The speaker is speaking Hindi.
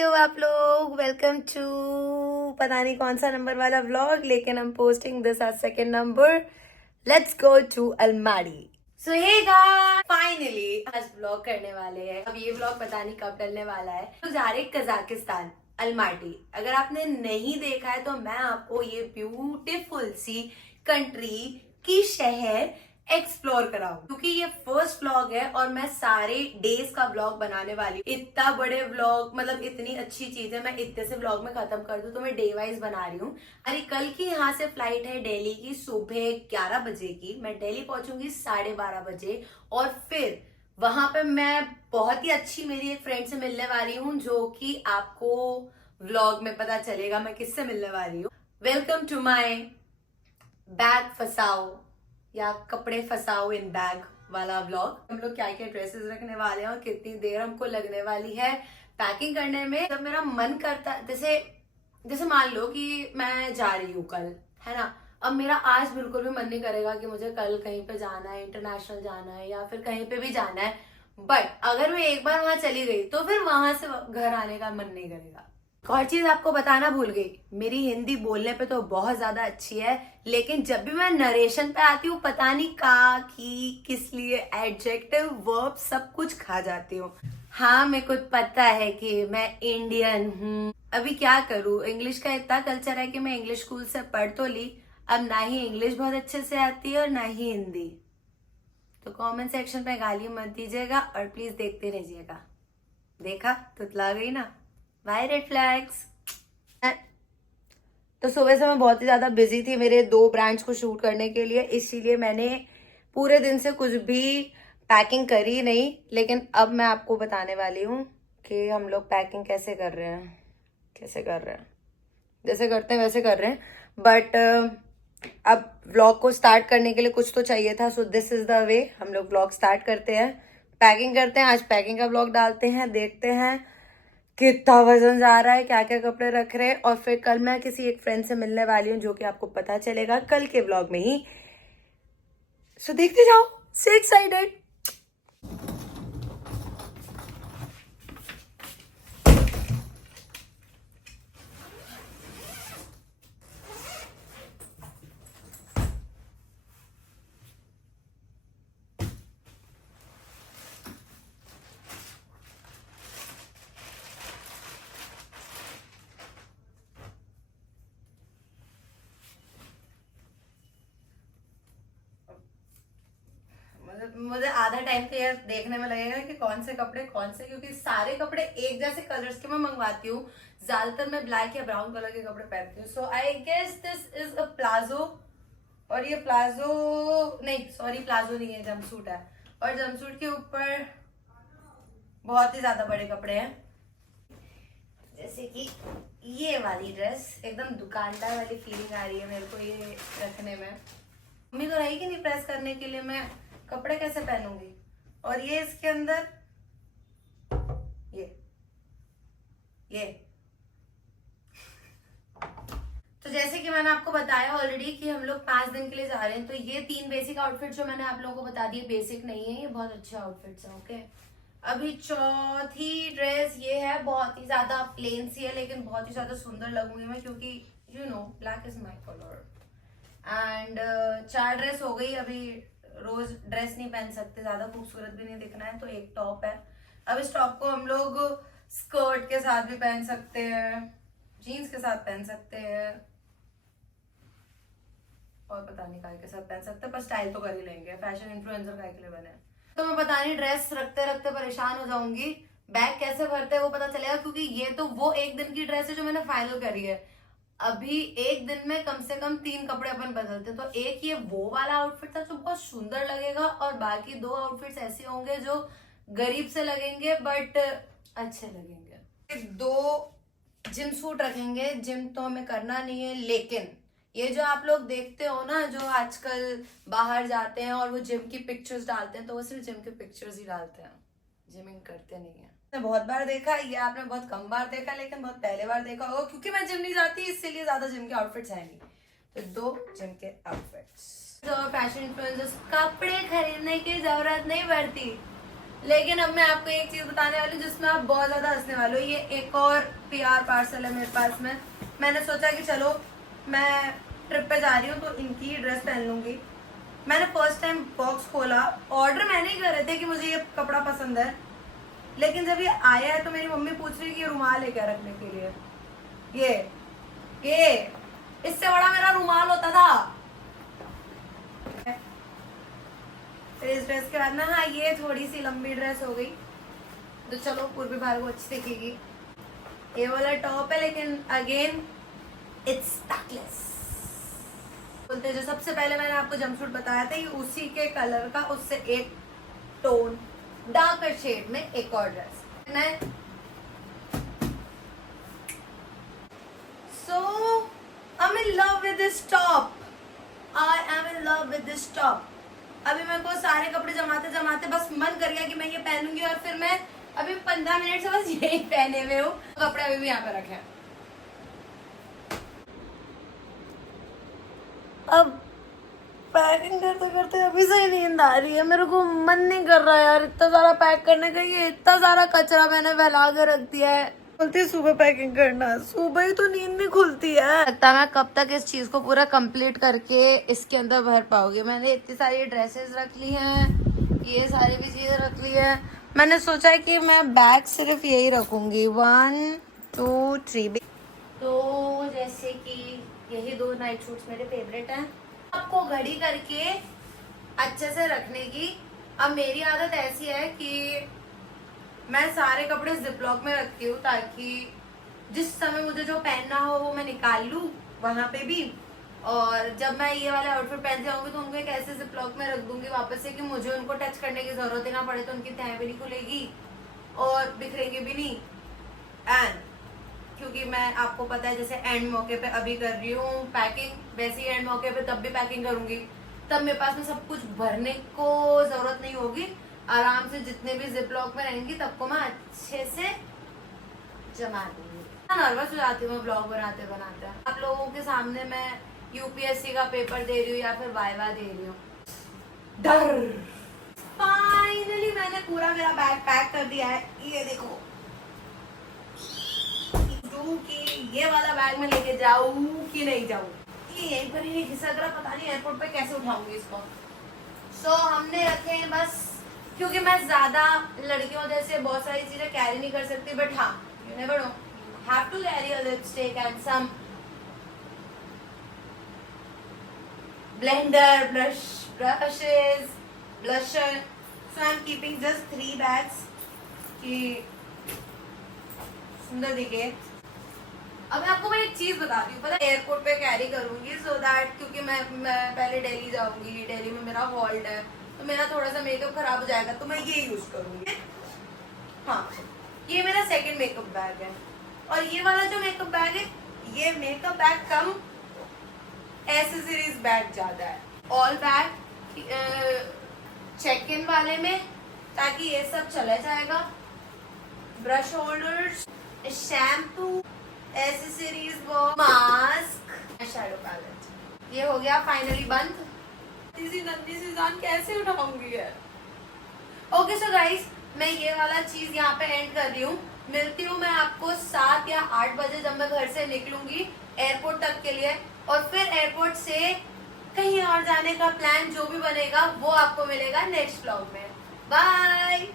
कैसे हो आप लोग। वेलकम टू पता नहीं कौन सा नंबर वाला व्लॉग, लेकिन हम पोस्टिंग दिस आज second number. Let's go to अलमारी। सो हे गाइस, फाइनली आज व्लॉग करने वाले हैं। अब ये व्लॉग पता नहीं कब डलने वाला है। तो जा रहे कजाकिस्तान, अलमाटी। अगर आपने नहीं देखा है तो मैं आपको ये ब्यूटीफुल सी कंट्री की शहर एक्सप्लोर कराऊं, क्योंकि ये फर्स्ट व्लॉग है और मैं सारे डेज का व्लॉग बनाने वाली हूँ। इतना बड़े व्लॉग, मतलब इतनी अच्छी चीज है, मैं इतने से व्लॉग में खत्म कर दूं तो मैं डे वाइज बना रही हूँ। अरे कल की यहाँ से फ्लाइट है दिल्ली की सुबह 11 बजे की। मैं दिल्ली पहुंचूंगी 12:30 बजे और फिर वहां पे मैं बहुत ही अच्छी मेरी एक फ्रेंड से मिलने वाली हूँ, जो कि आपको व्लॉग में पता चलेगा मैं किससे मिलने वाली हूँ। वेलकम टू माई बैग फसाओ या कपड़े फसाओ इन बैग वाला व्लॉग। हम लोग क्या क्या ड्रेसेस रखने वाले हैं और कितनी देर हमको लगने वाली है पैकिंग करने में। जब मेरा मन करता है, जैसे जैसे मान लो कि मैं जा रही हूँ कल, है ना। अब मेरा आज बिल्कुल भी मन नहीं करेगा कि मुझे कल कहीं पे जाना है, इंटरनेशनल जाना है या फिर कहीं पे भी जाना है। बट अगर मैं एक बार वहां चली गई तो फिर वहां से घर आने का मन नहीं करेगा। एक और चीज आपको बताना भूल गई, मेरी हिंदी बोलने पे तो बहुत ज्यादा अच्छी है, लेकिन जब भी मैं नरेशन पे आती हूँ पता नहीं का की किस लिए एडजेक्टिव वर्ब सब कुछ खा जाती हूँ। हाँ, मेरे को पता है कि मैं इंडियन हूँ। अभी क्या करूँ, इंग्लिश का इतना कल्चर है कि मैं इंग्लिश स्कूल से पढ़ तो ली, अब ना ही इंग्लिश बहुत अच्छे से आती है और ना ही हिंदी। तो कमेंट सेक्शन पे गाली मत दीजिएगा और प्लीज देखते रहिएगा। देखा तुतला गई ना, वाई रेड फ्लैग्स। तो सुबह से मैं बहुत ही ज्यादा बिजी थी मेरे 2 ब्रांड्स को शूट करने के लिए, इसीलिए मैंने पूरे दिन से कुछ भी पैकिंग करी नहीं। लेकिन अब मैं आपको बताने वाली हूँ कि हम लोग पैकिंग कैसे कर रहे हैं, कैसे कर रहे हैं। जैसे करते हैं वैसे कर रहे हैं, बट अब व्लॉग को स्टार्ट करने के लिए कुछ तो चाहिए था। So this is the way, हम लोग व्लॉग स्टार्ट करते हैं, पैकिंग करते हैं। आज पैकिंग का व्लॉग डालते हैं, देखते हैं कितना वजन जा रहा है, क्या क्या कपड़े रख रहे हैं। और फिर कल मैं किसी एक फ्रेंड से मिलने वाली हूँ, जो कि आपको पता चलेगा कल के व्लॉग में ही। सो देखते जाओ, सो एक्साइटेड। मुझे आधा टाइम तो ये देखने में लगेगा कि कौन से कपड़े कौन से, क्योंकि सारे कपड़े एक जैसे कलर्स के मैं मंगवाती हूँ। ज्यादातर मैं ब्लैक या ब्राउन कलर के कपड़े पहनती हूँ। So I guess this is a palazzo, और ये प्लाजो नहीं, सॉरी प्लाजो नहीं है, जंपसूट है। और जंपसूट के ऊपर बहुत ही ज्यादा बड़े कपड़े हैं, जैसे कि ये वाली ड्रेस। एकदम दुकानदार वाली फीलिंग आ रही है मेरे को ये रखने में। मम्मी तो रहेगी नहीं प्रेस करने के लिए, मैं कपड़े कैसे पहनूंगी। और ये इसके अंदर ये तो जैसे कि मैंने आपको बताया ऑलरेडी कि हम लोग 5 दिन के लिए जा रहे हैं, तो ये 3 बेसिक आउटफिट जो मैंने आप लोगों को बता दिए बेसिक नहीं है, ये बहुत अच्छे आउटफिट्स हैं। ओके, अभी चौथी ड्रेस ये है, बहुत ही ज्यादा प्लेन सी है लेकिन बहुत ही ज्यादा सुंदर लगूंगी मैं, क्योंकि you know black is my colour. And 4 dress हो गई। अभी रोज ड्रेस नहीं पहन सकते, ज्यादा खूबसूरत भी नहीं दिखना है, तो एक टॉप है। अब इस टॉप को हम लोग स्कर्ट के साथ भी पहन सकते हैं, जीन्स के साथ पहन सकते हैं, और पता नहीं काय के साथ पहन सकते हैं, पर स्टाइल तो कर ही लेंगे, फैशन इन्फ्लुएंसर काय के लिए बने। तो मैं पता नहीं ड्रेस रखते रखते परेशान हो जाऊंगी, बैग कैसे भरते हैं वो पता चलेगा, क्योंकि ये तो वो एक दिन की ड्रेस है जो मैंने फाइनल करी है। अभी एक दिन में कम से कम 3 कपड़े अपन बदलते, तो एक ये वो वाला आउटफिट था जो बहुत सुंदर लगेगा, और बाकी 2 आउटफिट्स ऐसे होंगे जो गरीब से लगेंगे बट अच्छे लगेंगे। 2 जिम सूट रखेंगे, जिम तो हमें करना नहीं है, लेकिन ये जो आप लोग देखते हो ना, जो आजकल बाहर जाते हैं और वो जिम की पिक्चर्स डालते हैं, तो वो सिर्फ जिम की पिक्चर्स ही डालते हैं, जिमिंग करते नहीं है। मैंने बहुत बार देखा, ये आपने बहुत कम बार देखा, लेकिन बहुत पहले बार देखा होगा, क्योंकि मैं जिम नहीं जाती इसीलिए ज्यादा जिम के आउटफिट्स है नहीं। तो 2 जिम के आउटफिट्स। तो फैशन इन्फ्लुएंसर्स कपड़े खरीदने की जरूरत नहीं पड़ती, लेकिन अब मैं आपको एक चीज बताने वाली हूँ जिसमें आप बहुत ज्यादा हंसने वाले हो। ये एक और PR पार्सल है मेरे पास में। मैंने सोचा कि चलो मैं ट्रिप पे जा रही हूँ तो इनकी ड्रेस पहन लूंगी। मैंने फर्स्ट टाइम बॉक्स खोला। ऑर्डर मैंने ही करे थे कि मुझे ये कपड़ा पसंद है, लेकिन जब ये आया है तो मेरी मम्मी पूछ रही है कि ये रुमाल है क्या रखने के लिए। ये इससे बड़ा मेरा रुमाल होता था। फिर इस ड्रेस के बाद ना, हाँ ये थोड़ी सी लंबी ड्रेस हो गई तो चलो पूर्वी भारत को अच्छी दिखेगी। ये वाला टॉप है लेकिन अगेन इट्स बैकलेस। बोलते जो सबसे पहले मैंने आपको जंपसूट बताया था, ये उसी के कलर का, उससे एक टोन डार्कर शेड में एक और dress. So I M in love with this top. I am in love with this top. अभी मेरे को सारे कपड़े जमाते जमाते बस मन कर गया कि मैं ये पहनूंगी, और फिर मैं अभी 15 मिनट से बस यही पहने हुए हूँ। कपड़े अभी भी यहाँ पे रखे हैं। अब पैकिंग करते करते अभी से ही नींद आ रही है। मेरे को मन नहीं कर रहा यार इतना सारा पैक करने का। ये इतना सारा कचरा मैंने फैला के रख दिया है। बोलती सुबह पैकिंग करना, सुबह ही तो नींद नहीं खुलती है। लगता है मैं कब तक इस चीज को पूरा कंप्लीट करके इसके अंदर भर पाऊंगी। मैंने इतनी सारी ड्रेसेस रख ली हैं, ये सारी भी चीजें रख ली है। मैंने सोचा है कि मैं बैग सिर्फ यही रखूंगी, 1 2 3। तो जैसे कि यही 2 नाइट सूट्स मेरे फेवरेट हैं। आपको घड़ी करके अच्छे से रखने की। अब मेरी आदत ऐसी है कि मैं सारे कपड़े जिपलॉक में रखती हूँ ताकि जिस समय मुझे जो पहनना हो वो मैं निकाल लूँ वहां पे भी। और जब मैं ये वाले आउटफिट पहन जाऊंगी तो उनको एक ऐसे जिपलॉक में रख दूंगी वापस से कि मुझे उनको टच करने की जरूरत ही ना पड़े, तो उनकी तह भी नहीं खुलेगी और बिखरेंगे भी नहीं। एंड क्योंकि मैं, आपको पता है जैसे एंड मौके पे अभी कर रही हूँ पैकिंग, वैसे ही एंड मौके पे तब भी पैकिंग करूंगी। तब मेरे पास में सब कुछ भरने को जरूरत नहीं होगी। आराम से जितने भी जिप लॉक में रहेंगी तब को मैं अच्छे से जमा दूंगी। नर्वस हो जाती हूँ मैं ब्लॉग बनाते बनाते। आप लोगों के सामने मैं UPSC का पेपर दे रही हूँ या फिर वाइवा दे रही हूँ। डर। फाइनली मैंने पूरा मेरा बैग पैक कर दिया है। ये देखो कि ये वाला बैग में लेके जाऊँ कि नहीं जाऊँ। ये यहीं पर ही नहीं खिसक रहा, पता नहीं एयरपोर्ट पे कैसे उठाऊंगी इसको। सो हमने रखे हैं बस, क्योंकि मैं ज्यादा लड़कियों जैसे बहुत सारी चीजें कैरी नहीं कर सकती। बट हाँ, you never know, have to carry a lipstick and some blender, brushes, blusher. So I am keeping just 3 bags कि सुंदर दिखे। अब आपको मैं एक चीज बताती हूँ, पता है एयरपोर्ट पे कैरी करूंगी सो दैट, क्योंकि मैं पहले दिल्ली जाऊंगी, दिल्ली में मेरा हॉल्ट है तो मेरा थोड़ा सा मेकअप खराब हो जाएगा तो मैं ये यूज करूंगी। हाँ, ये मेरा सेकंड मेकअप बैग है। और ये वाला जो मेकअप बैग है, ये मेकअप बैग कम एसेसरीज बैग ज्यादा है। ऑल बैग चेक इन वाले में, ताकि ये सब चला जाएगा। Brush holders, shampoo, accessories, mask, shadow palette. ये हो गया फाइनली बंद। नन्ही सी जान कैसे उठाऊंगी यार। ओके सो गाइस, मैं ये वाला चीज यहाँ पे एंड कर रही हूँ। मिलती हूँ मैं आपको 7 या 8 बजे जब मैं घर से निकलूंगी एयरपोर्ट तक के लिए। और फिर एयरपोर्ट से कहीं और जाने का प्लान जो भी बनेगा वो आपको मिलेगा नेक्स्ट व्लॉग में। बाय।